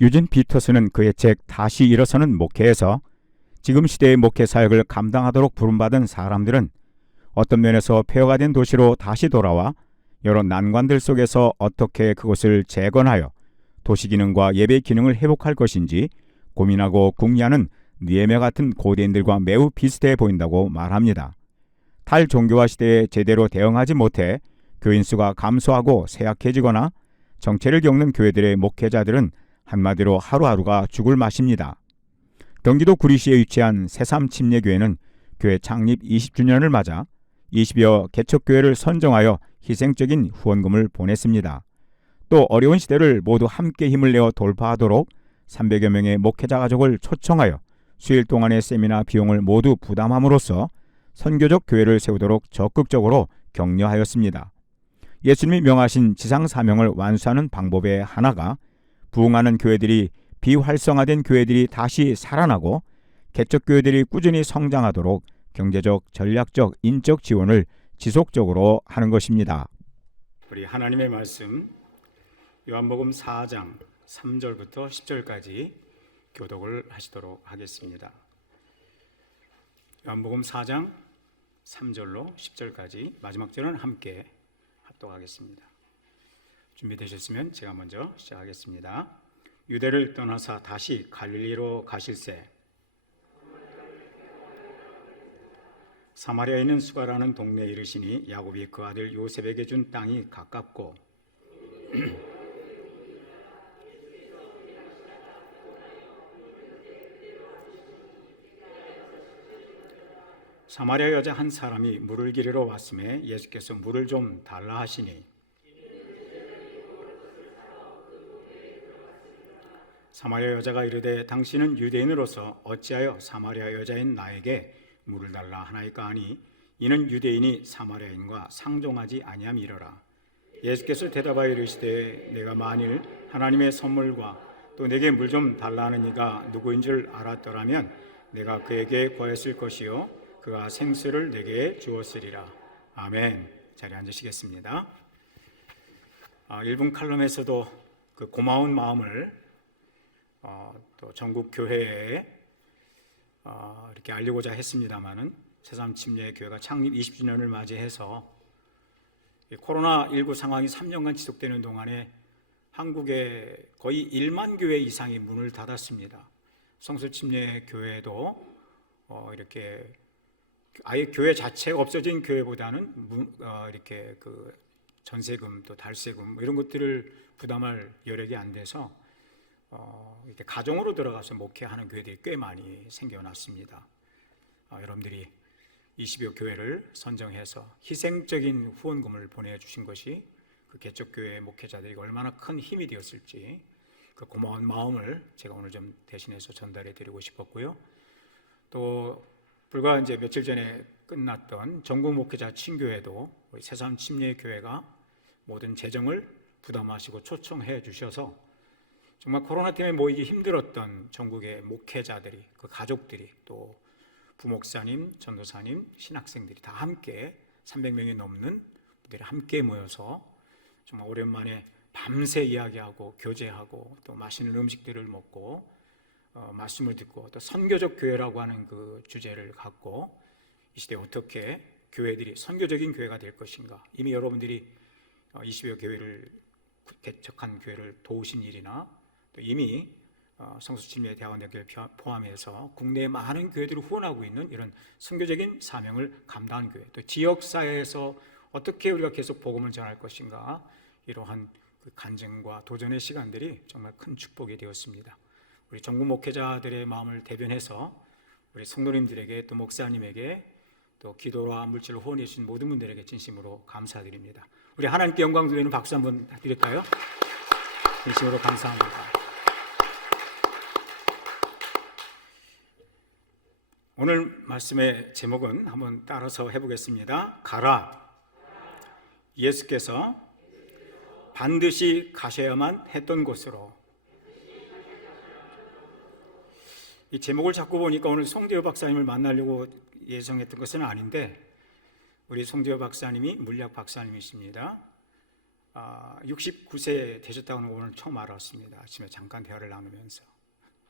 유진 피터스는 그의 책 다시 일어서는 목회에서 지금 시대의 목회 사역을 감당하도록 부름받은 사람들은 어떤 면에서 폐허가 된 도시로 다시 돌아와 여러 난관들 속에서 어떻게 그것을 재건하여 도시 기능과 예배 기능을 회복할 것인지 고민하고 궁리하는 느헤미야 같은 고대인들과 매우 비슷해 보인다고 말합니다. 탈종교화 시대에 제대로 대응하지 못해 교인 수가 감소하고 쇠약해지거나 정체를 겪는 교회들의 목회자들은 한마디로 하루하루가 죽을 맛입니다. 경기도 구리시에 위치한 새삼침례교회는 교회 창립 20주년을 맞아 20여 개척교회를 선정하여 희생적인 후원금을 보냈습니다. 또 어려운 시대를 모두 함께 힘을 내어 돌파하도록 300여 명의 목회자 가족을 초청하여 수일 동안의 세미나 비용을 모두 부담함으로써 선교적 교회를 세우도록 적극적으로 격려하였습니다. 예수님이 명하신 지상 사명을 완수하는 방법의 하나가 부흥하는 교회들이 비활성화된 교회들이 다시 살아나고 개척교회들이 꾸준히 성장하도록 경제적, 전략적, 인적 지원을 지속적으로 하는 것입니다. 우리 하나님의 말씀 요한복음 4장 3절부터 10절까지 교독을 하시도록 하겠습니다. 요한복음 4장 3절로 10절까지 마지막 절은 함께 합독하겠습니다. 준비되셨으면 제가 먼저 시작하겠습니다. 유대를 떠나사 다시 갈릴리로 가실새 사마리아에 있는 수가라는 동네에 이르시니 야곱이 그 아들 요셉에게 준 땅이 가깝고 사마리아 여자 한 사람이 물을 기르러 왔음에 예수께서 물을 좀 달라 하시니 사마리아 여자가 이르되 당신은 유대인으로서 어찌하여 사마리아 여자인 나에게 물을 달라 하나이까 하니 이는 유대인이 사마리아인과 상종하지 아니함이러라. 예수께서 대답하여 이르시되 내가 만일 하나님의 선물과 또 내게 물 좀 달라 하는 이가 누구인 줄 알았더라면 내가 그에게 구하였을 것이요 그가 생수를 내게 주었으리라. 아멘. 자리에 앉으시겠습니다. 1분 칼럼에서도 그 고마운 마음을 또 전국 교회에 이렇게 알리고자 했습니다마는 새삼침례교회가 창립 20주년을 맞이해서 코로나19 상황이 3년간 지속되는 동안에 한국에 거의 1만 교회 이상이 문을 닫았습니다. 성수침례교회도 이렇게 아예 교회 자체가 없어진 교회보다는 이렇게 그 전세금 또 달세금 이런 것들을 부담할 여력이 안 돼서 이렇게 가정으로 들어가서 목회하는 교회들이 꽤 많이 생겨났습니다. 여러분들이 20여 교회를 선정해서 희생적인 후원금을 보내주신 것이 그 개척교회 목회자들이 얼마나 큰 힘이 되었을지 그 고마운 마음을 제가 오늘 좀 대신해서 전달해 드리고 싶었고요. 또 불과 이제 며칠 전에 끝났던 전국 목회자 친교회도 우리 새삼침례교회가 모든 재정을 부담하시고 초청해 주셔서 정말 코로나 때문에 모이기 힘들었던 전국의 목회자들이 그 가족들이 또 부목사님, 전도사님, 신학생들이 다 함께 300명이 넘는 분들이 함께 모여서 정말 오랜만에 밤새 이야기하고 교제하고 또 맛있는 음식들을 먹고 말씀을 듣고 또 선교적 교회라고 하는 그 주제를 갖고 이 시대에 어떻게 교회들이 선교적인 교회가 될 것인가. 이미 여러분들이 20여 교회를 개척한 교회를 도우신 일이나 또 이미 성수침례대학원대교를 포함해서 국내의 많은 교회들을 후원하고 있는 이런 선교적인 사명을 감당하는 교회, 또 지역사회에서 어떻게 우리가 계속 복음을 전할 것인가, 이러한 그 간증과 도전의 시간들이 정말 큰 축복이 되었습니다. 우리 전국 목회자들의 마음을 대변해서 우리 성도님들에게 또 목사님에게 또 기도와 물질을 후원해 주신 모든 분들에게 진심으로 감사드립니다. 우리 하나님께 영광 돌리는 박수 한번 드릴까요? 진심으로 감사합니다. 오늘 말씀의 제목은 한번 따라서 해보겠습니다. 가라. 예수께서 반드시 가셔야만 했던 곳으로. 이 제목을 잡고 보니까 오늘 송재호 박사님을 만나려고 예정했던 것은 아닌데 우리 송재호 박사님이 물리학 박사님이십니다. 69세 되셨다고 오늘 처음 알았습니다. 아침에 잠깐 대화를 나누면서.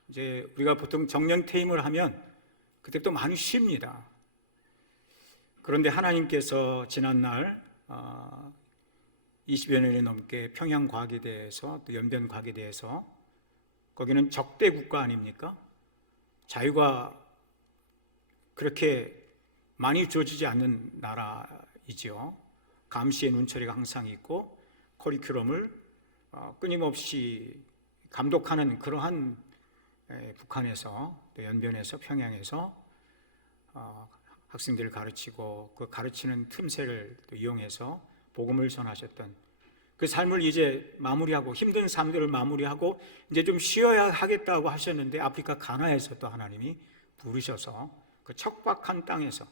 이제 우리가 보통 정년 퇴임을 하면 그때부터 많이 쉽니다. 그런데 하나님께서 지난날 20여 년이 넘게 평양과학의대에서 또 연변과학의대에서, 거기는 적대 국가 아닙니까? 자유가 그렇게 많이 주어지지 않는 나라이죠. 감시의 눈초리가 항상 있고 커리큘럼을 끊임없이 감독하는 그러한 북한에서, 또 연변에서, 평양에서 학생들을 가르치고 그 가르치는 틈새를 또 이용해서 복음을 전하셨던 그 삶을 이제 마무리하고, 힘든 삶들을 마무리하고 이제 좀 쉬어야 하겠다고 하셨는데, 아프리카 가나에서 또 하나님이 부르셔서 그 척박한 땅에서,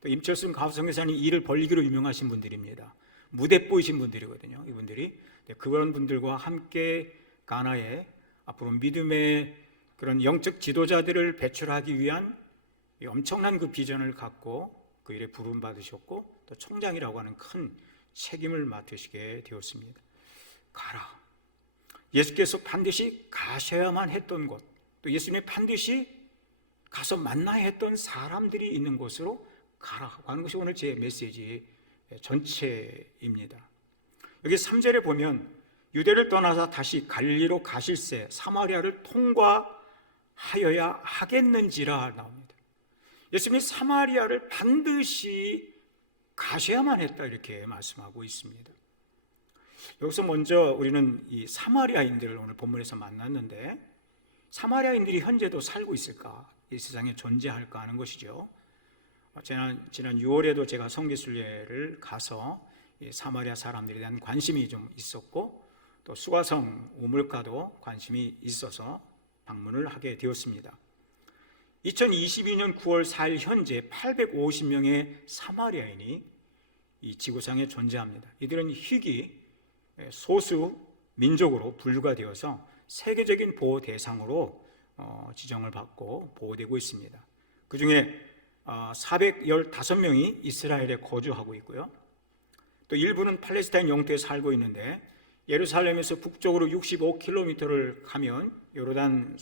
또 임철순 가수성교사님 일을 벌리기로 유명하신 분들입니다. 무대 보이신 분들이거든요. 이분들이 그런 분들과 함께 가나에 앞으로 믿음의 그런 영적 지도자들을 배출하기 위한 엄청난 그 비전을 갖고 그 일에 부름 받으셨고, 또 총장이라고 하는 큰 책임을 맡으시게 되었습니다. 가라. 예수께서 반드시 가셔야만 했던 곳, 또 예수님이 반드시 가서 만나야 했던 사람들이 있는 곳으로 가라고 하는 것이 오늘 제 메시지 전체입니다. 여기 3절에 보면 유대를 떠나서 다시 갈릴리로 가실새 사마리아를 통과하여야 하겠는지라 나옵니다. 예수님이 사마리아를 반드시 가셔야만 했다, 이렇게 말씀하고 있습니다. 여기서 먼저 우리는 이 사마리아인들을 오늘 본문에서 만났는데, 사마리아인들이 현재도 살고 있을까, 이 세상에 존재할까 하는 것이죠. 지난 6월에도 제가 성지순례를 가서 이 사마리아 사람들에 대한 관심이 좀 있었고, 또 수가성 우물가도 관심이 있어서 방문을 하게 되었습니다. 2022년 9월 4일 현재 850명의 사마리아인이 이 지구상에 존재합니다. 이들은 희귀 소수 민족으로 분류가 되어서 세계적인 보호 대상으로 지정을 받고 보호되고 있습니다. 그 중에 415명이 이스라엘에 거주하고 있고요. 또 일부는 팔레스타인 영토에 살고 있는데, 예루살렘에서 북쪽으로 65km를 가면 요르단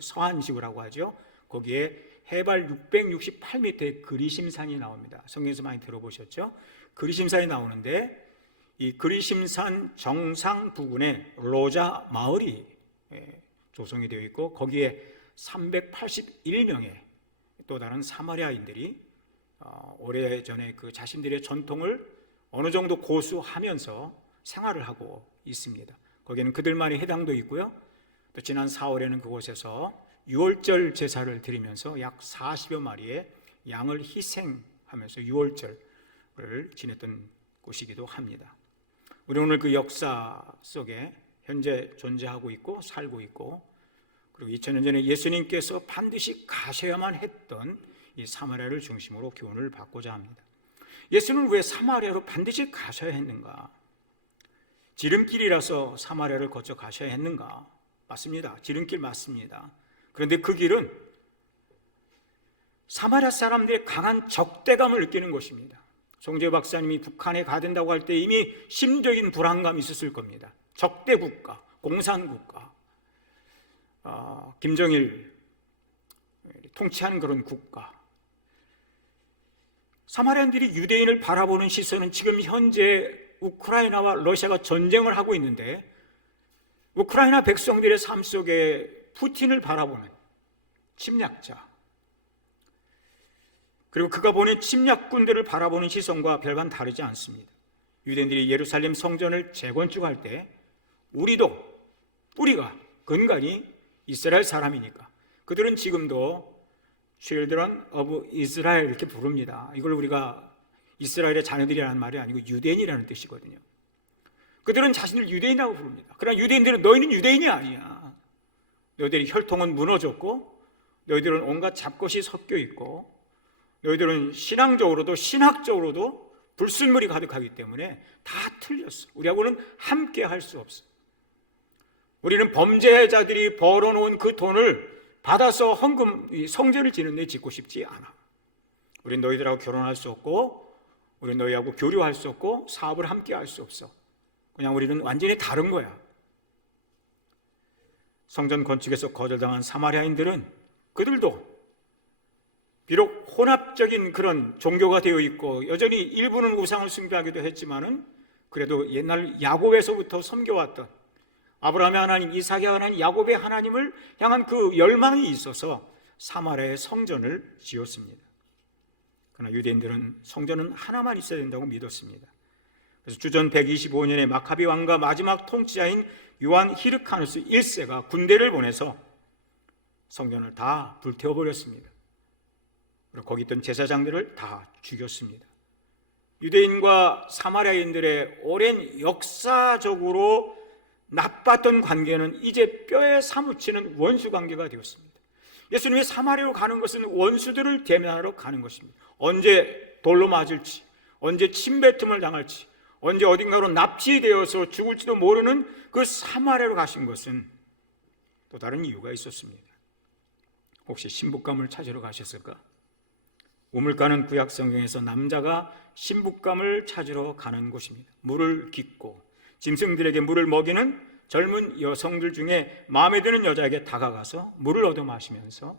서안지구라고 하죠. 거기에 해발 668m의 그리심산이 나옵니다. 성경에서 많이 들어보셨죠? 그리심산이 나오는데, 이 그리심산 정상 부근에 로자 마을이 조성이 되어 있고, 거기에 381명의 또 다른 사마리아인들이 오래전에 그 자신들의 전통을 어느 정도 고수하면서 생활을 하고 있습니다. 거기에는 그들만의 해당도 있고요. 또 지난 4월에는 그곳에서 유월절 제사를 드리면서 약 40여 마리의 양을 희생하면서 유월절을 지냈던 곳이기도 합니다. 우리 오늘 그 역사 속에 현재 존재하고 있고 살고 있고, 그리고 2000년 전에 예수님께서 반드시 가셔야만 했던 이 사마리아를 중심으로 교훈을 받고자 합니다. 예수는 왜 사마리아로 반드시 가셔야 했는가? 지름길이라서 사마리아를 거쳐 가셔야 했는가? 맞습니다. 지름길 맞습니다. 그런데 그 길은 사마리아 사람들의 강한 적대감을 느끼는 것입니다. 송재 박사님이 북한에 가야 된다고 할 때 이미 심적인 불안감이 있었을 겁니다. 적대 국가, 공산 국가, 김정일 통치하는 그런 국가. 사마리아인들이 유대인을 바라보는 시선은 지금 현재 우크라이나와 러시아가 전쟁을 하고 있는데, 우크라이나 백성들의 삶 속에 푸틴을 바라보는 침략자, 그리고 그가 보낸 침략군들을 바라보는 시선과 별반 다르지 않습니다. 유대인들이 예루살렘 성전을 재건축할 때 뿌리가 근간이 이스라엘 사람이니까 그들은 지금도 Children of Israel 이렇게 부릅니다. 이걸 우리가 이스라엘의 자녀들이라는 말이 아니고 유대인이라는 뜻이거든요. 그들은 자신을 유대인이라고 부릅니다. 그러나 유대인들은 너희는 유대인이 아니야. 너희들의 혈통은 무너졌고, 너희들은 온갖 잡것이 섞여 있고, 너희들은 신앙적으로도 신학적으로도 불순물이 가득하기 때문에 다 틀렸어. 우리하고는 함께 할 수 없어. 우리는 범죄자들이 벌어놓은 그 돈을 받아서 헌금 성전을 지는 데 짓고 싶지 않아. 우리는 너희들하고 결혼할 수 없고, 우리는 너희하고 교류할 수 없고, 사업을 함께 할 수 없어. 그냥 우리는 완전히 다른 거야. 성전 건축에서 거절당한 사마리아인들은 그들도 비록 혼합적인 그런 종교가 되어 있고 여전히 일부는 우상을 숭배하기도 했지만은 그래도 옛날 야곱에서부터 섬겨왔던 아브라함의 하나님, 이삭의 하나님, 야곱의 하나님을 향한 그 열망이 있어서 사마리아의 성전을 지었습니다. 그러나 유대인들은 성전은 하나만 있어야 된다고 믿었습니다. 그래서 주전 125년에 마카비 왕과 마지막 통치자인 요한 히르카누스 1세가 군대를 보내서 성전을 다 불태워버렸습니다. 그리고 거기 있던 제사장들을 다 죽였습니다. 유대인과 사마리아인들의 오랜 역사적으로 나빴던 관계는 이제 뼈에 사무치는 원수 관계가 되었습니다. 예수님이 사마리아로 가는 것은 원수들을 대면하러 가는 것입니다. 언제 돌로 맞을지, 언제 침뱉음을 당할지, 언제 어딘가로 납치되어서 죽을지도 모르는 그 사마리아로 가신 것은 또 다른 이유가 있었습니다. 혹시 신부감을 찾으러 가셨을까? 우물가는 구약 성경에서 남자가 신부감을 찾으러 가는 곳입니다. 물을 깃고 짐승들에게 물을 먹이는 젊은 여성들 중에 마음에 드는 여자에게 다가가서 물을 얻어 마시면서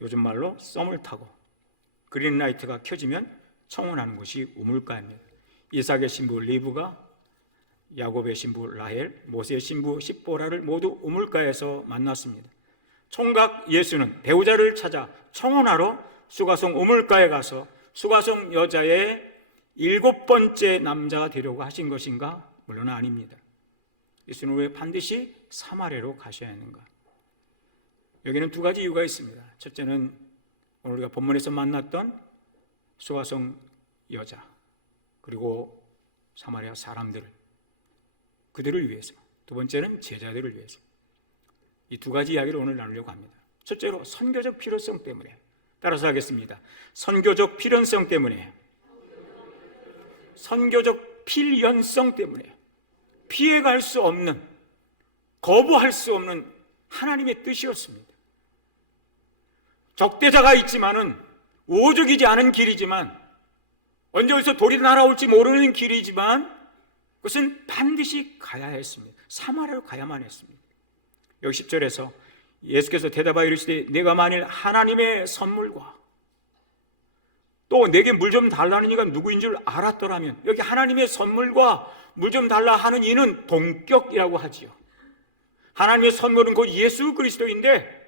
요즘 말로 썸을 타고 그린라이트가 켜지면 청혼하는 곳이 우물가입니다. 이삭의 신부 리브가 야곱의 신부 라헬, 모세의 신부 십보라를 모두 우물가에서 만났습니다. 총각 예수는 배우자를 찾아 청혼하러 수가성 우물가에 가서 수가성 여자의 7번째 남자가 되려고 하신 것인가? 물론 아닙니다. 예수는 왜 반드시 사마리아로 가셔야 하는가? 여기는 두 가지 이유가 있습니다. 첫째는 오늘 우리가 본문에서 만났던 수가성 여자 그리고 사마리아 사람들 그들을 위해서, 두 번째는 제자들을 위해서. 이 두 가지 이야기를 오늘 나누려고 합니다. 첫째로 선교적 필요성 때문에, 따라서 하겠습니다. 선교적 필연성 때문에, 선교적 필연성 때문에 피해갈 수 없는, 거부할 수 없는 하나님의 뜻이었습니다. 적대자가 있지만은 우호적이지 않은 길이지만 언제 어디서 돌이 날아올지 모르는 길이지만 그것은 반드시 가야 했습니다. 사마리아로 가야만 했습니다. 여기 10절에서 예수께서 대답하여 이르시되 내가 만일 하나님의 선물과 또 내게 물 좀 달라는 이가 누구인 줄 알았더라면, 여기 하나님의 선물과 물 좀 달라 하는 이는 동격이라고 하지요. 하나님의 선물은 곧 예수 그리스도인데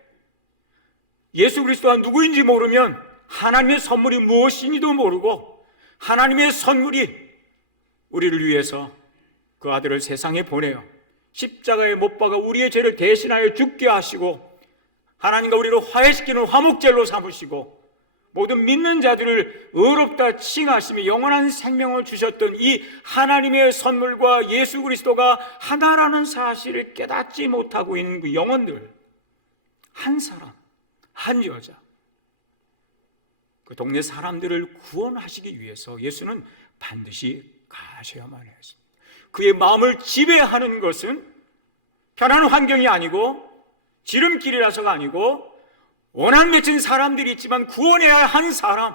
예수 그리스도가 누구인지 모르면 하나님의 선물이 무엇인지도 모르고 하나님의 선물이 우리를 위해서 그 아들을 세상에 보내어 십자가에 못 박아 우리의 죄를 대신하여 죽게 하시고 하나님과 우리를 화해시키는 화목제로 삼으시고 모든 믿는 자들을 의롭다 칭하시며 영원한 생명을 주셨던 이 하나님의 선물과 예수 그리스도가 하나라는 사실을 깨닫지 못하고 있는 그 영혼들, 한 사람, 한 여자, 그 동네 사람들을 구원하시기 위해서 예수는 반드시 가셔야만 했습니다. 그의 마음을 지배하는 것은 편한 환경이 아니고 지름길이라서가 아니고 원한 맺힌 사람들이 있지만 구원해야 할 한 사람,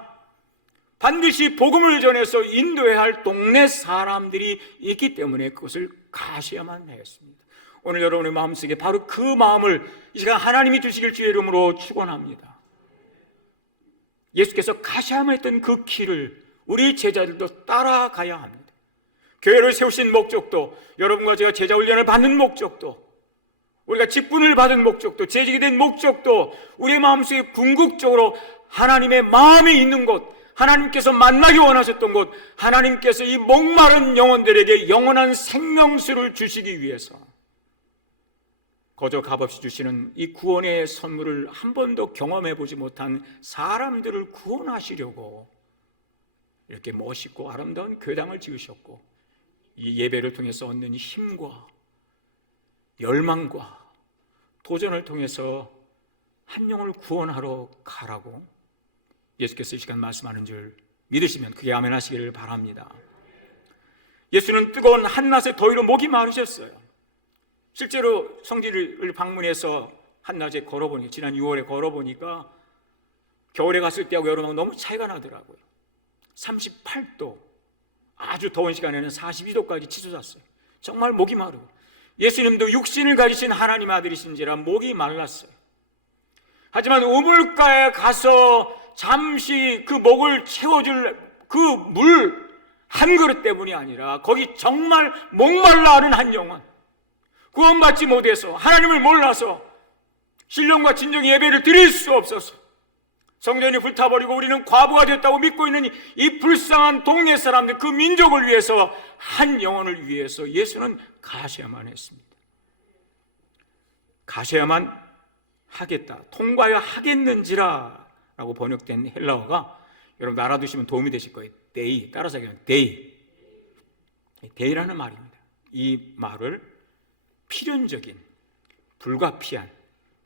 반드시 복음을 전해서 인도해야 할 동네 사람들이 있기 때문에 그것을 가셔야만 했습니다. 오늘 여러분의 마음속에 바로 그 마음을 이 시간 하나님이 주시길 주의 이름으로 축원합니다. 예수께서 가셔야만 했던 그 길을 우리 제자들도 따라가야 합니다. 교회를 세우신 목적도, 여러분과 제가 제자 훈련을 받는 목적도, 우리가 직분을 받은 목적도, 재직이 된 목적도 우리의 마음속에 궁극적으로 하나님의 마음에 있는 곳, 하나님께서 만나기 원하셨던 곳, 하나님께서 이 목마른 영혼들에게 영원한 생명수를 주시기 위해서 거저 값없이 주시는 이 구원의 선물을 한 번도 경험해 보지 못한 사람들을 구원하시려고 이렇게 멋있고 아름다운 교당을 지으셨고, 이 예배를 통해서 얻는 힘과 열망과 도전을 통해서 한 영혼을 구원하러 가라고 예수께서 이 시간 말씀하는 줄 믿으시면 크게 아멘 하시기를 바랍니다. 예수는 뜨거운 한낮의 더위로 목이 마르셨어요. 실제로 성지를 방문해서 한낮에 걸어보니, 지난 6월에 걸어보니까 겨울에 갔을 때하고 여름하고 너무 차이가 나더라고요. 38도, 아주 더운 시간에는 42도까지 치솟았어요. 정말 목이 마르고, 예수님도 육신을 가지신 하나님 아들이신지라 목이 말랐어요. 하지만 우물가에 가서 잠시 그 목을 채워줄 그 물 한 그릇 때문이 아니라, 거기 정말 목말라 하는 한 영혼, 구원받지 못해서 하나님을 몰라서 신령과 진정의 예배를 드릴 수 없어서 성전이 불타버리고 우리는 과부가 됐다고 믿고 있는 이 불쌍한 동네 사람들, 그 민족을 위해서, 한 영혼을 위해서 예수는 가셔야만 했습니다. 가셔야만 하겠다, 통과해야 하겠는지라 라고 번역된 헬라어가 여러분 알아두시면 도움이 되실 거예요. 데이, 따라서 그냥 데이, 데이라는 말입니다. 이 말을 필연적인, 불가피한,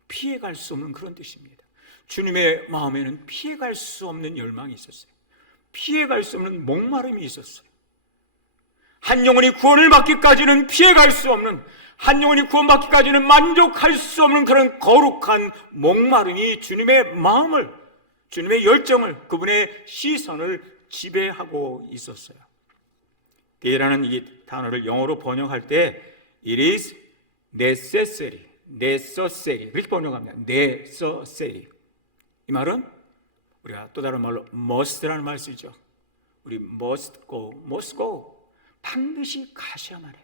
피해갈 수 없는 그런 뜻입니다. 주님의 마음에는 피해갈 수 없는 열망이 있었어요. 피해갈 수 없는 목마름이 있었어요. 한 영혼이 구원을 받기까지는 피해갈 수 없는, 한 영혼이 구원받기까지는 만족할 수 없는 그런 거룩한 목마름이 주님의 마음을, 주님의 열정을, 그분의 시선을 지배하고 있었어요. 데이라는 이 단어를 영어로 번역할 때 it is necessary, necessary 그렇게 번역합니다. necessary. 이 말은 우리가 또 다른 말로 must라는 말 쓰죠. 우리 must go, 반드시 가셔야만 했다.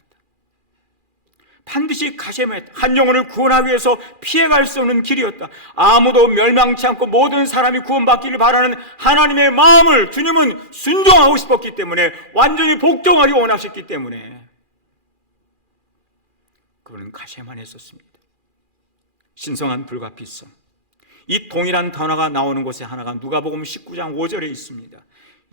반드시 가셔야만 했다. 한 영혼을 구원하기 위해서 피해갈 수 없는 길이었다. 아무도 멸망치 않고 모든 사람이 구원받기를 바라는 하나님의 마음을 주님은 순종하고 싶었기 때문에, 완전히 복종하기 원하셨기 때문에 그분은 가셔야만 했었습니다. 신성한 불가피성. 이 동일한 단어가 나오는 곳에 하나가 누가복음 19장 5절에 있습니다.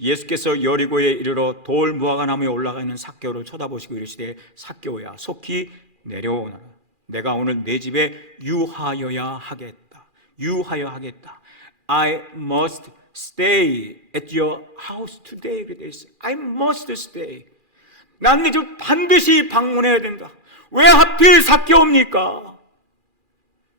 예수께서 여리고에 이르러 돌 무화과 나무에 올라가 있는 삭개오를 쳐다보시고 이르시되, 삭개오야 속히 내려오너라. 내가 오늘 내 집에 유하여야 하겠다. 유하여 하겠다. I must stay at your house today. I must stay. 난 네 집 반드시 방문해야 된다. 왜 하필 삭개오입니까?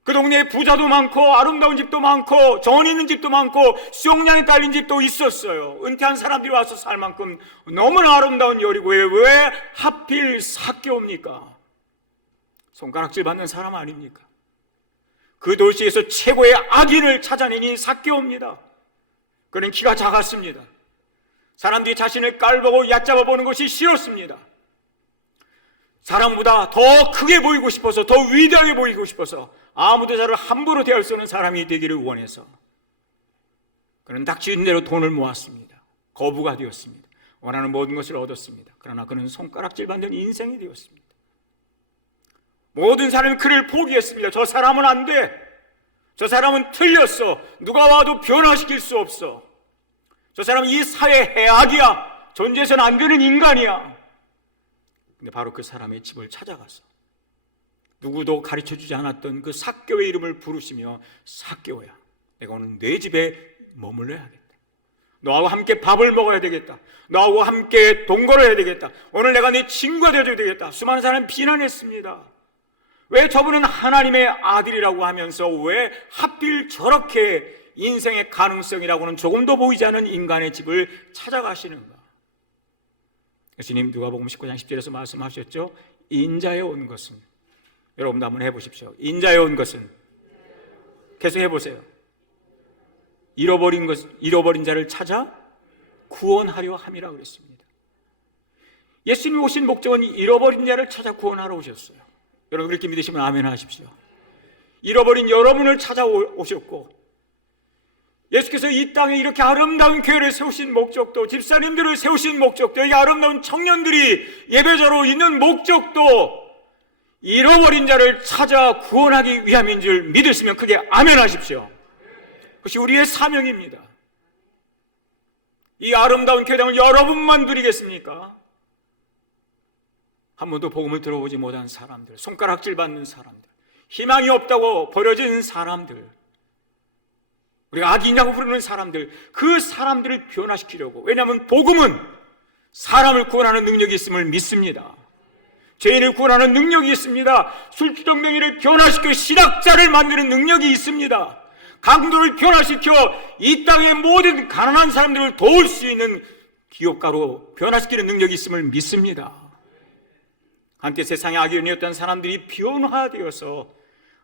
그 동네에 부자도 많고 아름다운 집도 많고 전 있는 집도 많고 수영장에 딸린 집도 있었어요. 은퇴한 사람들이 와서 살 만큼 너무나 아름다운 여리고에 왜 하필 삭개오입니까? 손가락질 받는 사람 아닙니까? 그 도시에서 최고의 악인을 찾아내니 삭개오입니다. 그는 키가 작았습니다. 사람들이 자신을 깔보고 얕잡아 보는 것이 싫었습니다. 사람보다 더 크게 보이고 싶어서, 더 위대하게 보이고 싶어서, 아무도 저를 함부로 대할 수 없는 사람이 되기를 원해서 그는 닥치는 대로 돈을 모았습니다. 거부가 되었습니다. 원하는 모든 것을 얻었습니다. 그러나 그는 손가락질 받는 인생이 되었습니다. 모든 사람이 그를 포기했습니다. 저 사람은 안 돼. 저 사람은 틀렸어. 누가 와도 변화시킬 수 없어. 저 사람은 이 사회의 해악이야. 존재해서는 안 되는 인간이야. 근데 바로 그 사람의 집을 찾아가서 누구도 가르쳐주지 않았던 그 삭개오의 이름을 부르시며, 삭개오야, 내가 오늘 내 집에 머물러야 하겠다. 너하고 함께 밥을 먹어야 되겠다. 너하고 함께 동거를 해야 되겠다. 오늘 내가 네 친구가 되어줘야 되겠다. 수많은 사람이 비난했습니다. 왜 저분은 하나님의 아들이라고 하면서 왜 하필 저렇게 인생의 가능성이라고는 조금도 보이지 않은 인간의 집을 찾아가시는가? 예수님 누가복음 19장 10절에서 말씀하셨죠. 인자에 온 것은, 여러분도 한번 해보십시오. 인자에 온 것은, 계속 해보세요. 잃어버린 자를 찾아 구원하려 함이라고 그랬습니다. 예수님이 오신 목적은 잃어버린 자를 찾아 구원하러 오셨어요. 여러분 그렇게 믿으시면 아멘 하십시오. 잃어버린 여러분을 찾아오셨고, 예수께서 이 땅에 이렇게 아름다운 교회를 세우신 목적도, 집사님들을 세우신 목적도, 이 아름다운 청년들이 예배자로 있는 목적도 잃어버린 자를 찾아 구원하기 위함인 줄 믿으시면 크게 아멘 하십시오. 그것이 우리의 사명입니다. 이 아름다운 교회당을 여러분만 누리겠습니까? 한 번도 복음을 들어보지 못한 사람들, 손가락질 받는 사람들, 희망이 없다고 버려진 사람들, 우리가 악이냐고 부르는 사람들, 그 사람들을 변화시키려고. 왜냐하면 복음은 사람을 구원하는 능력이 있음을 믿습니다. 죄인을 구원하는 능력이 있습니다. 술주정뱅이를 변화시켜 신학자를 만드는 능력이 있습니다. 강도를 변화시켜 이 땅의 모든 가난한 사람들을 도울 수 있는 비옥가로 변화시키는 능력이 있음을 믿습니다. 한때 세상의 악인이었던 사람들이 변화되어서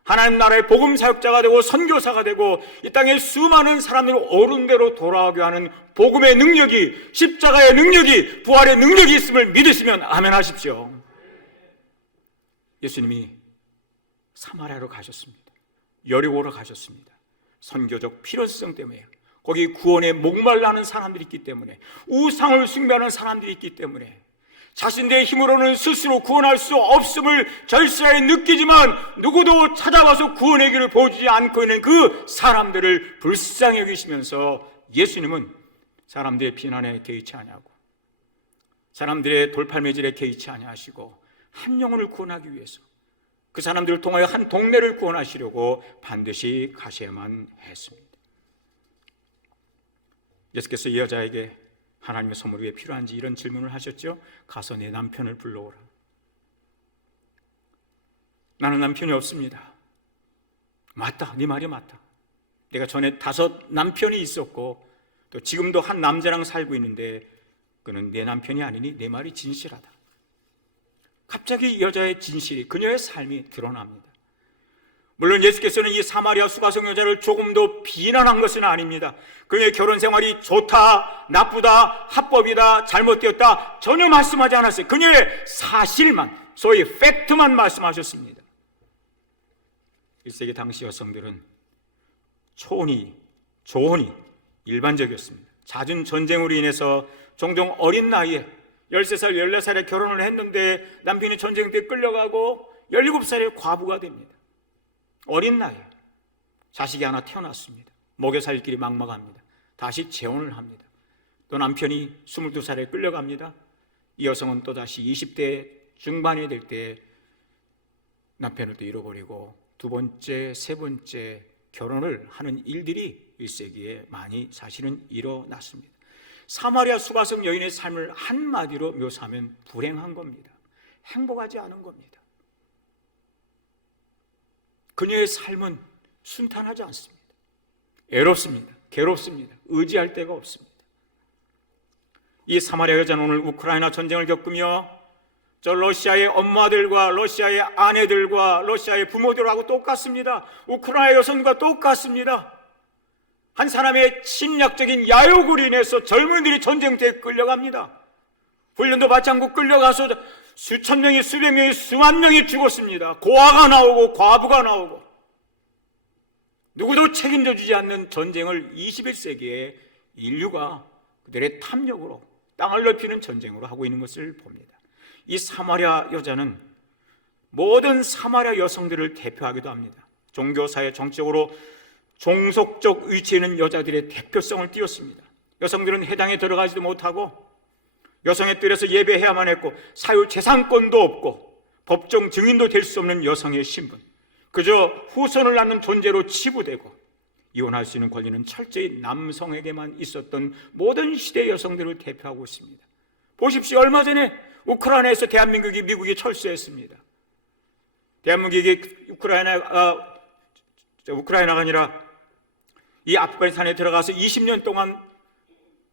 하나님 나라의 복음 사역자가 되고 선교사가 되고 이 땅에 수많은 사람들을 옳은 대로 돌아오게 하는 복음의 능력이, 십자가의 능력이, 부활의 능력이 있음을 믿으시면 아멘 하십시오. 예수님이 사마리아로 가셨습니다. 여리고로 가셨습니다. 선교적 필요성 때문에, 거기 구원에 목말라 하는 사람들이 있기 때문에, 우상을 숭배하는 사람들이 있기 때문에, 자신들의 힘으로는 스스로 구원할 수 없음을 절실하게 느끼지만 누구도 찾아와서 구원의 길을 보여주지 않고 있는 그 사람들을 불쌍히 여기시면서 예수님은 사람들의 비난에 개의치 아니하고 사람들의 돌팔매질에 개의치 아니하시고 한 영혼을 구원하기 위해서 그 사람들을 통하여 한 동네를 구원하시려고 반드시 가셔야만 했습니다. 예수께서 이 여자에게 하나님의 선물이 왜 필요한지 이런 질문을 하셨죠. 가서 내 남편을 불러오라. 나는 남편이 없습니다. 맞다, 네 말이 맞다. 내가 전에 5 남편이 있었고 또 지금도 한 남자랑 살고 있는데 그는 내 남편이 아니니 내 말이 진실하다. 갑자기 이 여자의 진실이, 그녀의 삶이 드러납니다. 물론 예수께서는 이 사마리아 수가성 여자를 조금도 비난한 것은 아닙니다. 그녀의 결혼 생활이 좋다, 나쁘다, 합법이다, 잘못되었다 전혀 말씀하지 않았어요. 그녀의 사실만, 소위 팩트만 말씀하셨습니다. 1세기 당시 여성들은 초혼이, 조혼이 일반적이었습니다. 잦은 전쟁으로 인해서 종종 어린 나이에 13살, 14살에 결혼을 했는데 남편이 전쟁 때 끌려가고 17살에 과부가 됩니다. 어린 나이에 자식이 하나 태어났습니다. 먹여 살 길이 막막합니다. 다시 재혼을 합니다. 또 남편이 22살에 끌려갑니다. 이 여성은 또다시 20대 중반이 될 때 남편을 또 잃어버리고 2번째, 3번째 결혼을 하는 일들이 1세기에 많이 사실은 일어났습니다. 사마리아 수가성 여인의 삶을 한마디로 묘사하면 불행한 겁니다. 행복하지 않은 겁니다. 그녀의 삶은 순탄하지 않습니다. 애롭습니다. 괴롭습니다. 의지할 데가 없습니다. 이 사마리아 여자는 오늘 우크라이나 전쟁을 겪으며 저 러시아의 엄마들과 러시아의 아내들과 러시아의 부모들하고 똑같습니다. 우크라이나 여성과 똑같습니다. 한 사람의 침략적인 야욕으로 인해서 젊은이들이 전쟁터에 끌려갑니다. 훈련도 받지 않고 끌려가서 수천 명이, 수백 명이, 수만 명이 죽었습니다. 고아가 나오고 과부가 나오고 누구도 책임져 주지 않는 전쟁을 21세기에 인류가 그들의 탐욕으로 땅을 넓히는 전쟁으로 하고 있는 것을 봅니다. 이 사마리아 여자는 모든 사마리아 여성들을 대표하기도 합니다. 종교사회, 정치적으로 종속적 위치에 있는 여자들의 대표성을 띄웠습니다. 여성들은 해당에 들어가지도 못하고 여성의 뜰에서 예배해야만 했고 사유재산권도 없고 법정 증인도 될 수 없는 여성의 신분, 그저 후손을 낳는 존재로 치부되고 이혼할 수 있는 권리는 철저히 남성에게만 있었던 모든 시대의 여성들을 대표하고 있습니다. 보십시오. 얼마 전에 우크라이나에서 대한민국이 미국에 철수했습니다. 대한민국이 우크라이나가 아니라 이 아프가니스탄에 들어가서 20년 동안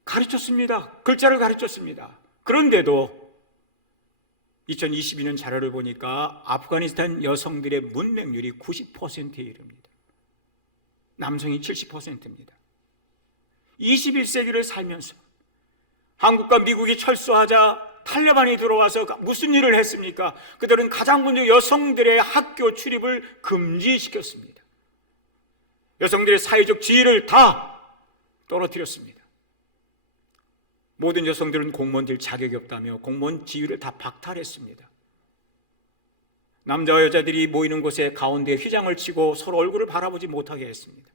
가르쳤습니다. 글자를 가르쳤습니다. 그런데도 2022년 자료를 보니까 아프가니스탄 여성들의 문맹률이 90%에 이릅니다. 남성이 70%입니다. 21세기를 살면서 한국과 미국이 철수하자 탈레반이 들어와서 무슨 일을 했습니까? 그들은 가장 먼저 여성들의 학교 출입을 금지시켰습니다. 여성들의 사회적 지위를 다 떨어뜨렸습니다. 모든 여성들은 공무원 될 자격이 없다며 공무원 지위를 다 박탈했습니다. 남자와 여자들이 모이는 곳에 가운데 휘장을 치고 서로 얼굴을 바라보지 못하게 했습니다.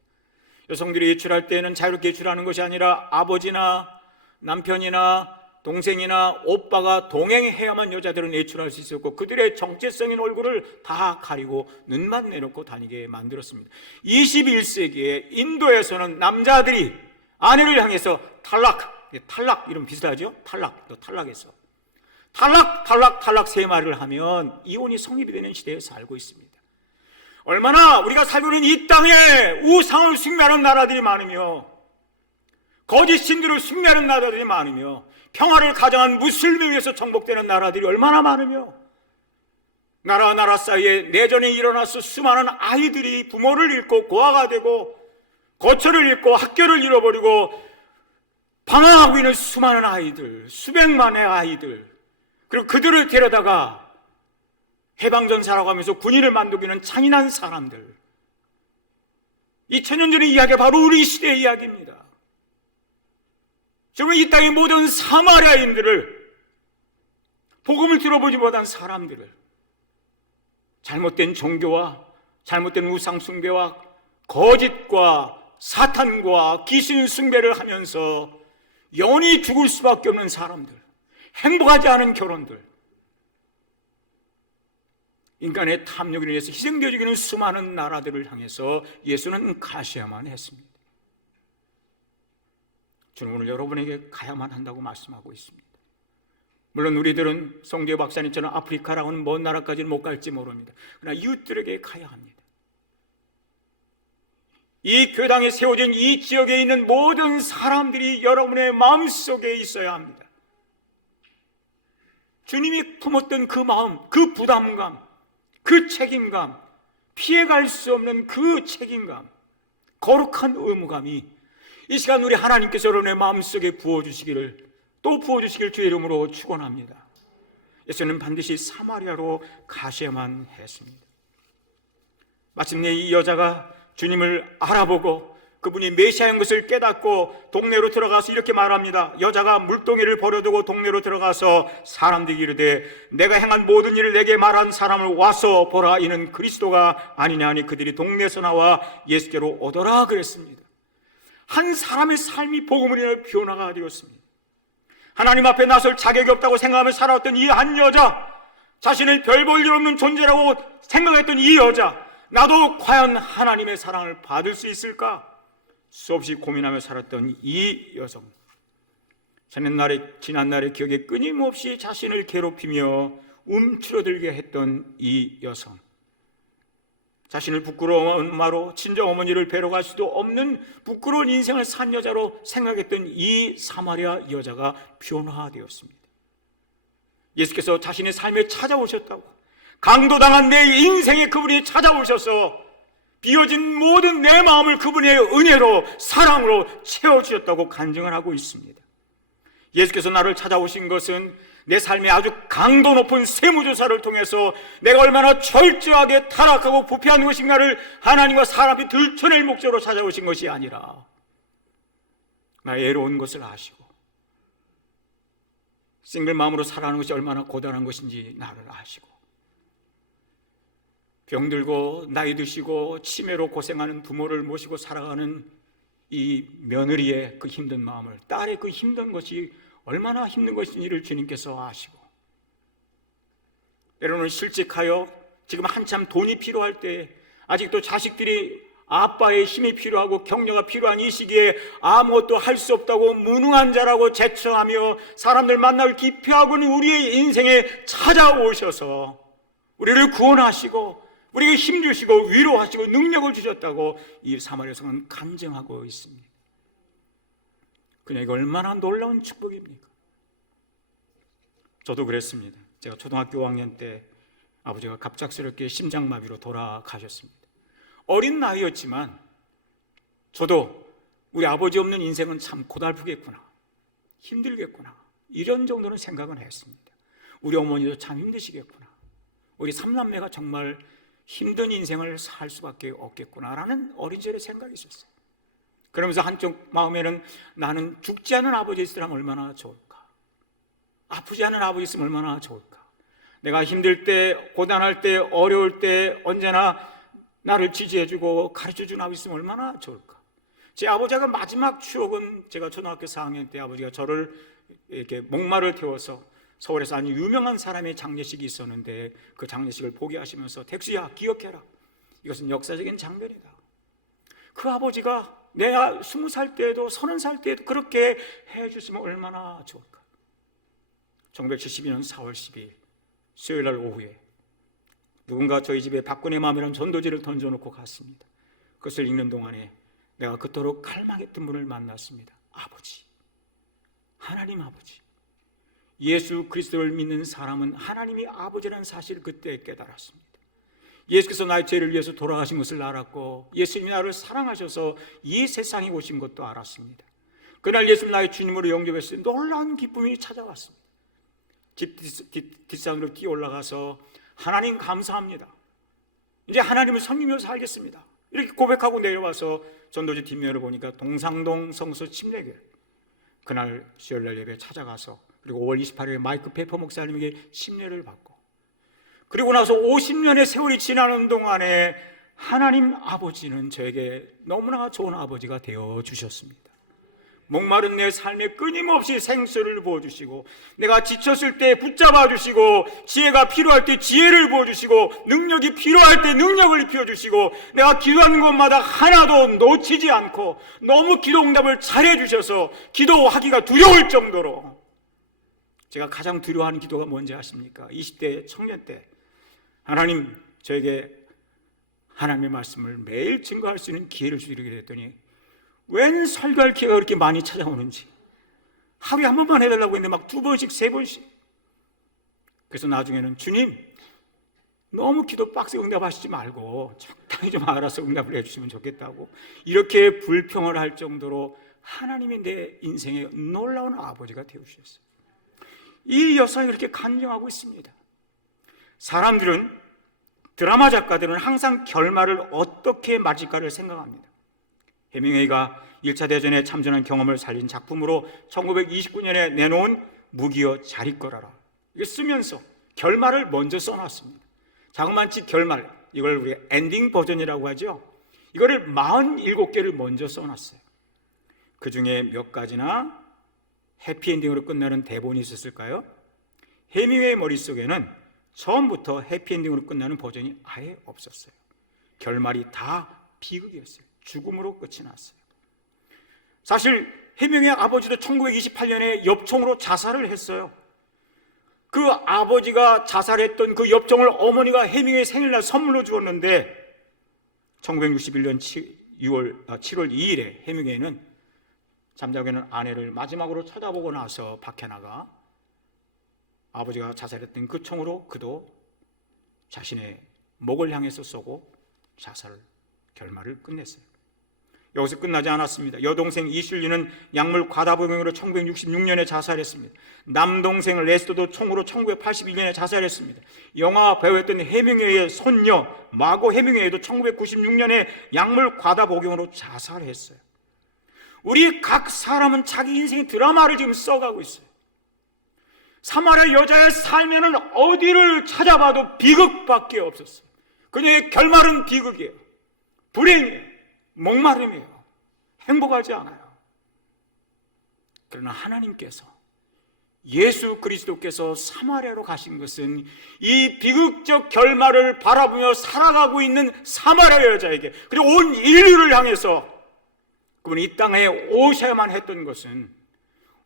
여성들이 외출할 때는 자유롭게 외출하는 것이 아니라 아버지나 남편이나 동생이나 오빠가 동행해야만 여자들은 외출할 수 있었고 그들의 정체성인 얼굴을 다 가리고 눈만 내놓고 다니게 만들었습니다. 21세기에 인도에서는 남자들이 아내를 향해서 탈락 이름 비슷하죠? 너 탈락했어. 탈락 3마리를 하면 이혼이 성립이 되는 시대에 살고 있습니다. 얼마나 우리가 살고 있는 이 땅에 우상을 숭배하는 나라들이 많으며 거짓 신들을 숭배하는 나라들이 많으며 평화를 가정한 무슬림에 의해서 정복되는 나라들이 얼마나 많으며, 나라와 나라 사이에 내전이 일어나서 수많은 아이들이 부모를 잃고 고아가 되고 거처를 잃고 학교를 잃어버리고 방황하고 있는 수많은 아이들, 수백만의 아이들, 그리고 그들을 데려다가 해방전사라고 하면서 군인을 만들기는 잔인한 사람들, 2000년 전의 이야기가 바로 우리 시대의 이야기입니다. 정말 이 땅의 모든 사마리아인들을, 복음을 들어보지 못한 사람들을 잘못된 종교와 잘못된 우상 숭배와 거짓과 사탄과 귀신 숭배를 하면서 영원히 죽을 수밖에 없는 사람들, 행복하지 않은 결혼들, 인간의 탐욕에 의해서 희생되어 죽이는 수많은 나라들을 향해서 예수는 가셔야만 했습니다. 저는 오늘 여러분에게 가야만 한다고 말씀하고 있습니다. 물론 우리들은 성대 박사님처럼 아프리카라고는 먼 나라까지는 못 갈지 모릅니다. 그러나 이웃들에게 가야 합니다. 이 교당에 세워진 이 지역에 있는 모든 사람들이 여러분의 마음속에 있어야 합니다. 주님이 품었던 그 마음, 그 부담감, 그 책임감, 피해갈 수 없는 그 책임감, 거룩한 의무감이 이 시간 우리 하나님께서 여러분의 마음속에 부어주시기를, 또 부어주시길 주의 이름으로 축원합니다. 예수는 반드시 사마리아로 가셔야만 했습니다. 마침내 이 여자가 주님을 알아보고 그분이 메시아인 것을 깨닫고 동네로 들어가서 이렇게 말합니다. 여자가 물동이를 버려두고 동네로 들어가서 사람들이 이르되 내가 행한 모든 일을 내게 말한 사람을 와서 보라, 이는 그리스도가 아니냐 하니 그들이 동네에서 나와 예수께로 오더라 그랬습니다. 한 사람의 삶이 복음으로 인해 변화가 되었습니다. 하나님 앞에 나설 자격이 없다고 생각하며 살아왔던 이 한 여자, 자신을 별 볼 일 없는 존재라고 생각했던 이 여자, 나도 과연 하나님의 사랑을 받을 수 있을까? 수없이 고민하며 살았던 이 여성, 지난날의 기억에 끊임없이 자신을 괴롭히며 움츠러들게 했던 이 여성, 자신을 부끄러운 엄마로 친정어머니를 뵈러 갈 수도 없는 부끄러운 인생을 산 여자로 생각했던 이 사마리아 여자가 변화되었습니다. 예수께서 자신의 삶에 찾아오셨다고, 강도당한 내 인생에 그분이 찾아오셔서 비어진 모든 내 마음을 그분의 은혜로, 사랑으로 채워주셨다고 간증을 하고 있습니다. 예수께서 나를 찾아오신 것은 내 삶의 아주 강도 높은 세무조사를 통해서 내가 얼마나 철저하게 타락하고 부패한 것인가를 하나님과 사람이 들춰낼 목적으로 찾아오신 것이 아니라 나의 애로운 것을 아시고 싱글 마음으로 살아가는 것이 얼마나 고단한 것인지 나를 아시고, 병들고 나이 드시고 치매로 고생하는 부모를 모시고 살아가는 이 며느리의 그 힘든 마음을, 딸의 그 힘든 것이 얼마나 힘든 것인지를 주님께서 아시고, 때로는 실직하여 지금 한참 돈이 필요할 때, 아직도 자식들이 아빠의 힘이 필요하고 격려가 필요한 이 시기에 아무것도 할 수 없다고 무능한 자라고 제쳐하며 사람들 만나를 기피하고 있는 우리의 인생에 찾아오셔서 우리를 구원하시고 우리에게 힘 주시고 위로하시고 능력을 주셨다고 이 사마리아 성은 간증하고 있습니다. 그녀에게 얼마나 놀라운 축복입니까? 저도 그랬습니다. 제가 초등학교 5학년 때 아버지가 갑작스럽게 심장마비로 돌아가셨습니다. 어린 나이였지만 저도 우리 아버지 없는 인생은 참 고달프겠구나, 힘들겠구나, 이런 정도는 생각은 했습니다. 우리 어머니도 참 힘드시겠구나, 우리 삼남매가 정말 힘든 인생을 살 수밖에 없겠구나라는 어린 시절의 생각이 있었어요. 그러면서 한쪽 마음에는 나는 죽지 않은 아버지 있으면 얼마나 좋을까, 아프지 않은 아버지 있으면 얼마나 좋을까, 내가 힘들 때, 고단할 때, 어려울 때 언제나 나를 지지해주고 가르쳐주는 아버지 있으면 얼마나 좋을까. 제 아버지가 마지막 추억은 제가 초등학교 4학년 때 아버지가 저를 이렇게 목마를 태워서 서울에서 아주 유명한 사람의 장례식이 있었는데 그 장례식을 보게 하시면서 택수야 기억해라, 이것은 역사적인 장면이다. 그 아버지가 내가 20살 때에도 30살 때에도 그렇게 해주시면 얼마나 좋을까. 1972년 4월 12일 수요일날 오후에 누군가 저희 집에 박근혜 마음이라는 전도지를 던져놓고 갔습니다. 그것을 읽는 동안에 내가 그토록 갈망했던 분을 만났습니다. 아버지, 하나님 아버지. 예수 그리스도를 믿는 사람은 하나님이 아버지라는 사실을 그때 깨달았습니다. 예수께서 나의 죄를 위해서 돌아가신 것을 알았고 예수님이 나를 사랑하셔서 이 세상에 오신 것도 알았습니다. 그날 예수님 나의 주님으로 영접했을 때 놀라운 기쁨이 찾아왔습니다. 집 뒷산으로 뛰어 올라가서 하나님 감사합니다. 이제 하나님을 섬기며 살겠습니다. 이렇게 고백하고 내려와서 전도지 뒷면을 보니까 동상동 성서 침례교회, 그날 수요일날 예배에 찾아가서 그리고 5월 28일에 마이크 페퍼 목사님에게 침례를 받고, 그리고 나서 50년의 세월이 지나는 동안에 하나님 아버지는 저에게 너무나 좋은 아버지가 되어 주셨습니다. 목마른 내 삶에 끊임없이 생수를 부어주시고, 내가 지쳤을 때 붙잡아 주시고, 지혜가 필요할 때 지혜를 부어주시고, 능력이 필요할 때 능력을 입혀주시고, 내가 기도하는 것마다 하나도 놓치지 않고 너무 기도 응답을 잘해 주셔서 기도하기가 두려울 정도로, 제가 가장 두려워하는 기도가 뭔지 아십니까? 20대 청년 때 하나님 저에게 하나님의 말씀을 매일 증거할 수 있는 기회를 주시게 됐더니 웬 설교할 기회가 그렇게 많이 찾아오는지, 하루에 한 번만 해달라고 했는데 막 2번씩 3번씩. 그래서 나중에는 주님, 너무 기도 박스 응답하시지 말고 적당히 좀 알아서 응답을 해주시면 좋겠다고, 이렇게 불평을 할 정도로 하나님이 내 인생에 놀라운 아버지가 되어주셨어요. 이 여성이 그렇게 간증하고 있습니다. 사람들은, 드라마 작가들은 항상 결말을 어떻게 맞을까를 생각합니다. 해밍웨이가 1차 대전에 참전한 경험을 살린 작품으로 1929년에 내놓은 무기여 잘 있거라라, 이게 쓰면서 결말을 먼저 써놨습니다. 자그마치 결말, 이걸 우리가 엔딩 버전이라고 하죠. 이거를 47개를 먼저 써놨어요. 그 중에 몇 가지나 해피엔딩으로 끝나는 대본이 있었을까요? 해밍웨이 머릿속에는 처음부터 해피엔딩으로 끝나는 버전이 아예 없었어요. 결말이 다 비극이었어요. 죽음으로 끝이 났어요. 사실 해밍웨이 아버지도 1928년에 엽총으로 자살을 했어요. 그 아버지가 자살했던 그 엽총을 어머니가 해밍웨이 생일날 선물로 주었는데 1961년 7월 2일에 해밍웨이는 잠자고 있는 아내를 마지막으로 쳐다보고 나서 밖에 나가 아버지가 자살했던 그 총으로 그도 자신의 목을 향해서 쏘고 자살 결말을 끝냈어요. 여기서 끝나지 않았습니다. 여동생 이슐리는 약물 과다복용으로 1966년에 자살했습니다. 남동생 레스토도 총으로 1981년에 자살했습니다. 영화 배우였던 해밍웨이의 손녀 마고 해밍웨이도 1996년에 약물 과다복용으로 자살했어요. 우리 각 사람은 자기 인생의 드라마를 지금 써가고 있어요. 사마리아 여자의 삶에는 어디를 찾아봐도 비극밖에 없었어요. 그녀의 결말은 비극이에요. 불행이에요. 목마름이에요. 행복하지 않아요. 그러나 하나님께서, 예수 그리스도께서 사마리아로 가신 것은 이 비극적 결말을 바라보며 살아가고 있는 사마리아 여자에게, 그리고 온 인류를 향해서 그분이 이 땅에 오셔야만 했던 것은,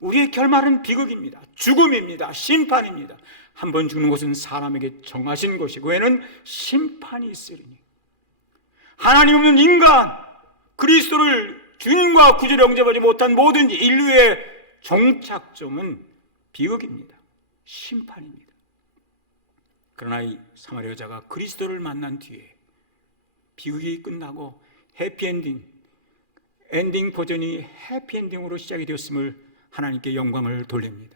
우리의 결말은 비극입니다. 죽음입니다. 심판입니다. 한 번 죽는 것은 사람에게 정하신 것이고 그 후에는 심판이 있으리니, 하나님 없는 인간, 그리스도를 주님과 구주로 영접하지 못한 모든 인류의 종착점은 비극입니다. 심판입니다. 그러나 이 사마리아 여자가 그리스도를 만난 뒤에 비극이 끝나고 해피엔딩, 엔딩 버전이 해피엔딩으로 시작이 되었음을 하나님께 영광을 돌립니다.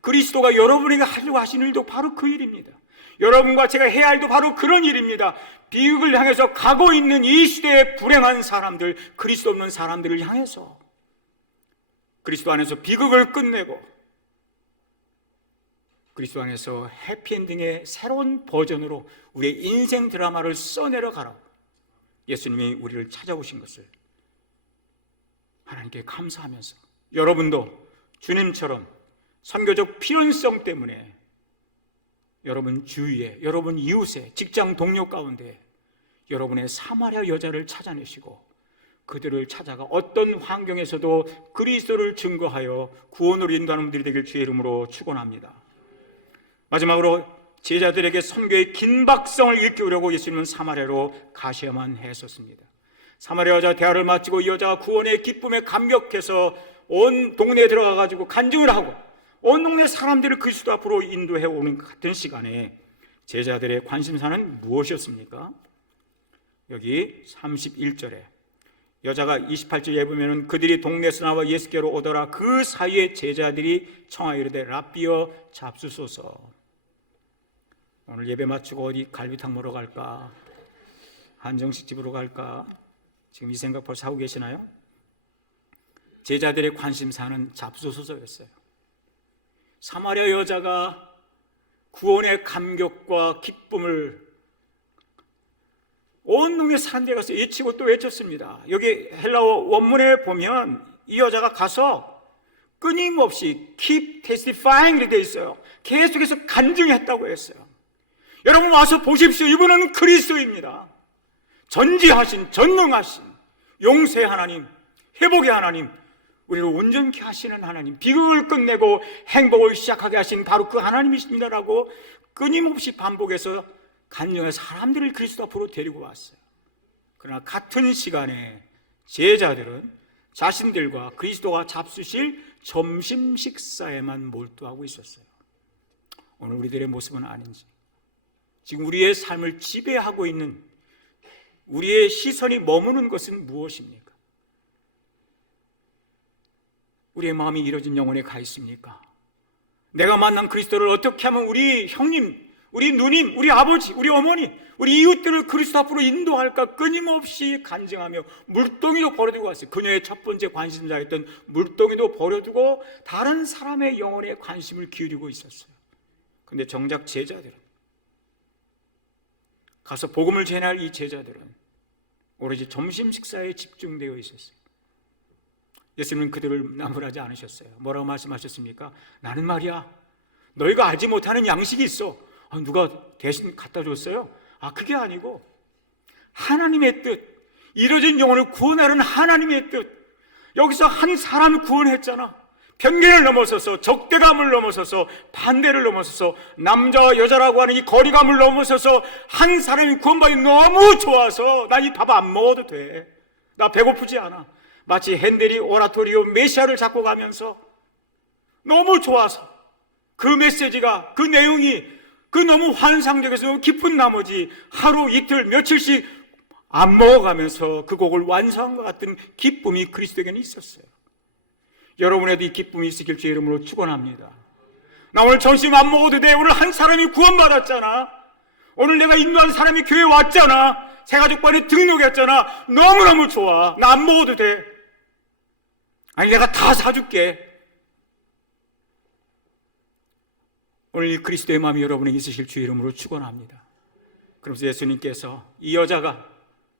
그리스도가 여러분에게 하려고 하신 일도 바로 그 일입니다. 여러분과 제가 해야 할 일도 바로 그런 일입니다. 비극을 향해서 가고 있는 이 시대의 불행한 사람들, 그리스도 없는 사람들을 향해서 그리스도 안에서 비극을 끝내고 그리스도 안에서 해피엔딩의 새로운 버전으로 우리의 인생 드라마를 써내려 가라고 예수님이 우리를 찾아오신 것을 하나님께 감사하면서, 여러분도 주님처럼 선교적 필연성 때문에 여러분 주위에, 여러분 이웃에, 직장 동료 가운데 여러분의 사마리아 여자를 찾아내시고 그들을 찾아가 어떤 환경에서도 그리스도를 증거하여 구원으로 인도하는 분들이 되길 주의 이름으로 축원합니다. 마지막으로 제자들에게 선교의 긴박성을 일깨우려고 예수님은 사마리아로 가셔야만 했었습니다. 사마리아 여자 대화를 마치고 이 여자가 구원의 기쁨에 감격해서 온 동네에 들어가 가지고 간증을 하고 온 동네 사람들을 그리스도 앞으로 인도해 오는 같은 시간에 제자들의 관심사는 무엇이었습니까? 여기 31절에 여자가 28절에 보면 그들이 동네에서 나와 예수께로 오더라. 그 사이에 제자들이 청하여 이르되 랍비여 잡수소서. 오늘 예배 마치고 어디 갈비탕 먹으러 갈까? 한정식 집으로 갈까? 지금 이 생각 벌써 하고 계시나요? 제자들의 관심사는 잡수소서였어요. 사마리아 여자가 구원의 감격과 기쁨을 온 동네 사람들이 가서 외치고 또 외쳤습니다. 여기 헬라어 원문에 보면 이 여자가 가서 끊임없이 keep testifying 이렇게 되어 있어요. 계속해서 간증했다고 했어요. 여러분 와서 보십시오. 이분은 그리스도입니다. 전지하신, 전능하신, 용서의 하나님, 회복의 하나님, 우리를 온전케 하시는 하나님, 비극을 끝내고 행복을 시작하게 하신 바로 그 하나님이십니다라고 끊임없이 반복해서 간증한 사람들을 그리스도 앞으로 데리고 왔어요. 그러나 같은 시간에 제자들은 자신들과 그리스도가 잡수실 점심 식사에만 몰두하고 있었어요. 오늘 우리들의 모습은 아닌지, 지금 우리의 삶을 지배하고 있는 우리의 시선이 머무는 것은 무엇입니까? 우리의 마음이 이뤄진 영혼에 가 있습니까? 내가 만난 그리스도를 어떻게 하면 우리 형님, 우리 누님, 우리 아버지, 우리 어머니, 우리 이웃들을 그리스도 앞으로 인도할까 끊임없이 간증하며 물동이도 버려두고 왔어요. 그녀의 첫 번째 관심사였던 물동이도 버려두고 다른 사람의 영혼에 관심을 기울이고 있었어요. 그런데 정작 제자들은, 가서 복음을 전할 이 제자들은 오로지 점심 식사에 집중되어 있었어요. 예수님은 그들을 나무라지 않으셨어요. 뭐라고 말씀하셨습니까? 나는 말이야, 너희가 알지 못하는 양식이 있어. 누가 대신 갖다 줬어요? 그게 아니고 하나님의 뜻, 이뤄진 영혼을 구원하는 하나님의 뜻. 여기서 한 사람을 구원했잖아. 편견을 넘어서서, 적대감을 넘어서서, 반대를 넘어서서, 남자와 여자라고 하는 이 거리감을 넘어서서 한 사람이 구원받기 너무 좋아서 나 이 밥 안 먹어도 돼, 나 배고프지 않아. 마치 핸델이 오라토리오 메시아를 잡고 가면서 너무 좋아서 그 메시지가, 그 내용이 그 너무 환상적이어서 깊은 나머지 하루 이틀 며칠씩 안 먹어가면서 그 곡을 완성한 것 같은 기쁨이 그리스도에게는 있었어요. 여러분에도 이 기쁨이 있으길 주의 이름으로 축원합니다. 나 오늘 점심 안 먹어도 돼. 오늘 한 사람이 구원받았잖아. 오늘 내가 인도한 사람이 교회 왔잖아. 새가족반에 등록했잖아. 너무너무 좋아. 나 안 먹어도 돼. 아니, 내가 다 사줄게. 오늘 이 그리스도의 마음이 여러분에게 있으실 주의 이름으로 축원합니다. 그러면서 예수님께서 이 여자가,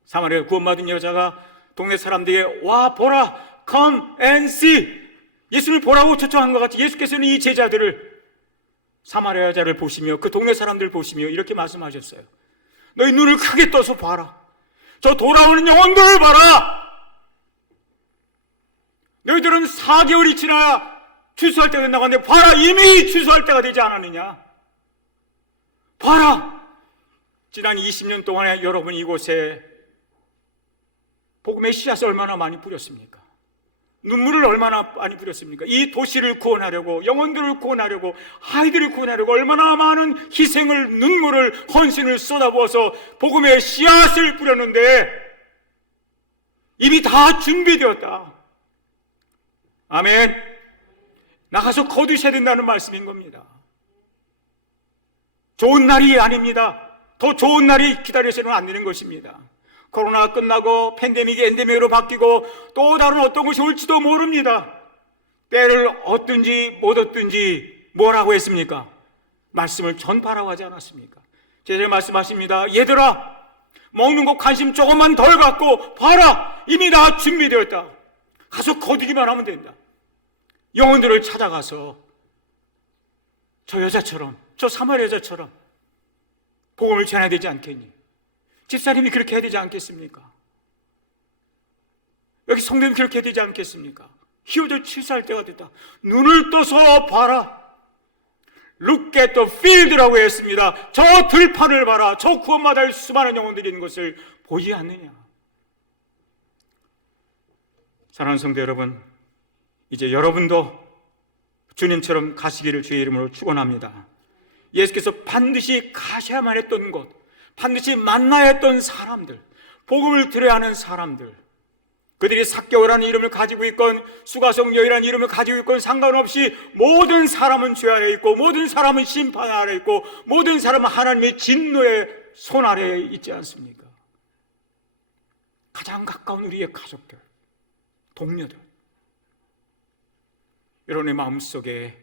사마리아 구원받은 여자가 동네 사람들에게 와 보라, come and see, 예수님을 보라고 초청한 것 같이 예수께서는 이 제자들을, 사마리아 여자를 보시며 그 동네 사람들을 보시며 이렇게 말씀하셨어요. 너희 눈을 크게 떠서 봐라. 저 돌아오는 영혼들을 봐라. 너희들은 4개월이 지나 추수할 때가 된다고 하는데 봐라, 이미 추수할 때가 되지 않았느냐. 봐라, 지난 20년 동안에 여러분 이곳에 복음의 씨앗을 얼마나 많이 뿌렸습니까? 눈물을 얼마나 많이 뿌렸습니까? 이 도시를 구원하려고, 영혼들을 구원하려고, 아이들을 구원하려고 얼마나 많은 희생을, 눈물을, 헌신을 쏟아부어서 복음의 씨앗을 뿌렸는데 이미 다 준비되었다. 아멘. 나가서 거두셔야 된다는 말씀인 겁니다. 좋은 날이 아닙니다. 더 좋은 날이 기다려서는 안 되는 것입니다. 코로나가 끝나고 팬데믹이 엔데믹으로 바뀌고 또 다른 어떤 것이 올지도 모릅니다. 때를 얻든지 못 얻든지 뭐라고 했습니까? 말씀을 전파라고 하지 않았습니까? 제자들 말씀하십니다. 얘들아, 먹는 거 관심 조금만 덜 갖고 봐라, 이미 다 준비되었다. 가서 거두기만 하면 된다. 영혼들을 찾아가서 저 여자처럼, 저 사마리아 여자처럼 복음을 전해야 되지 않겠니? 집사님이 그렇게 해야 되지 않겠습니까? 여기 성도님이 그렇게 해야 되지 않겠습니까? 히어도 치수할 때가 됐다. 눈을 떠서 봐라. Look at the field라고 했습니다. 저 들판을 봐라. 저 구원받을 수많은 영혼들이 있는 것을 보지 않느냐. 사랑하는 성도 여러분, 이제 여러분도 주님처럼 가시기를 주의 이름으로 축원합니다. 예수께서 반드시 가셔야만 했던 곳, 반드시 만나야 했던 사람들, 복음을 들어야 하는 사람들, 그들이 삭개오라는 이름을 가지고 있건 수가성녀이라는 이름을 가지고 있건 상관없이 모든 사람은 죄 아래 있고 모든 사람은 심판 아래 있고 모든 사람은 하나님의 진노의 손 아래에 있지 않습니까? 가장 가까운 우리의 가족들, 동료들, 여러분의 마음속에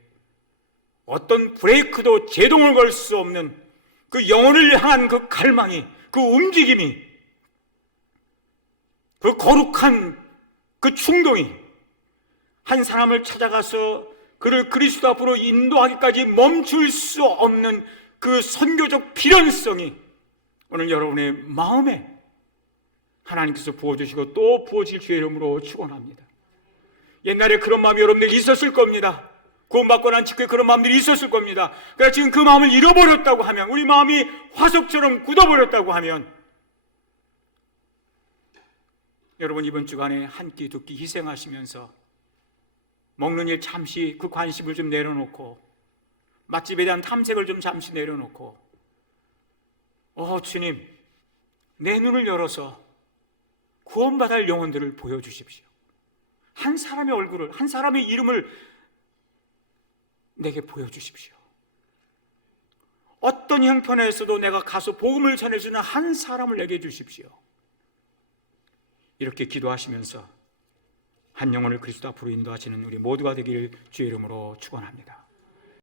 어떤 브레이크도 제동을 걸 수 없는 그 영혼을 향한 그 갈망이, 그 움직임이, 그 거룩한 그 충동이 한 사람을 찾아가서 그를 그리스도 앞으로 인도하기까지 멈출 수 없는 그 선교적 필연성이 오늘 여러분의 마음에 하나님께서 부어주시고 또 부어질 주의 이름으로 축원합니다. 옛날에 그런 마음이 여러분들 있었을 겁니다. 구원받고 난 직후에 그런 마음들이 있었을 겁니다. 그러나 지금 그 마음을 잃어버렸다고 하면, 우리 마음이 화석처럼 굳어버렸다고 하면, 여러분 이번 주간에 한 끼 두 끼 희생하시면서 먹는 일 잠시 그 관심을 좀 내려놓고 맛집에 대한 탐색을 좀 잠시 내려놓고 주님, 내 눈을 열어서 구원받을 영혼들을 보여주십시오. 한 사람의 얼굴을, 한 사람의 이름을 내게 보여주십시오. 어떤 형편에서도 내가 가서 복음을 전해주는 한 사람을 내게 주십시오. 이렇게 기도하시면서 한 영혼을 그리스도 앞으로 인도하시는 우리 모두가 되기를 주의 이름으로 축원합니다.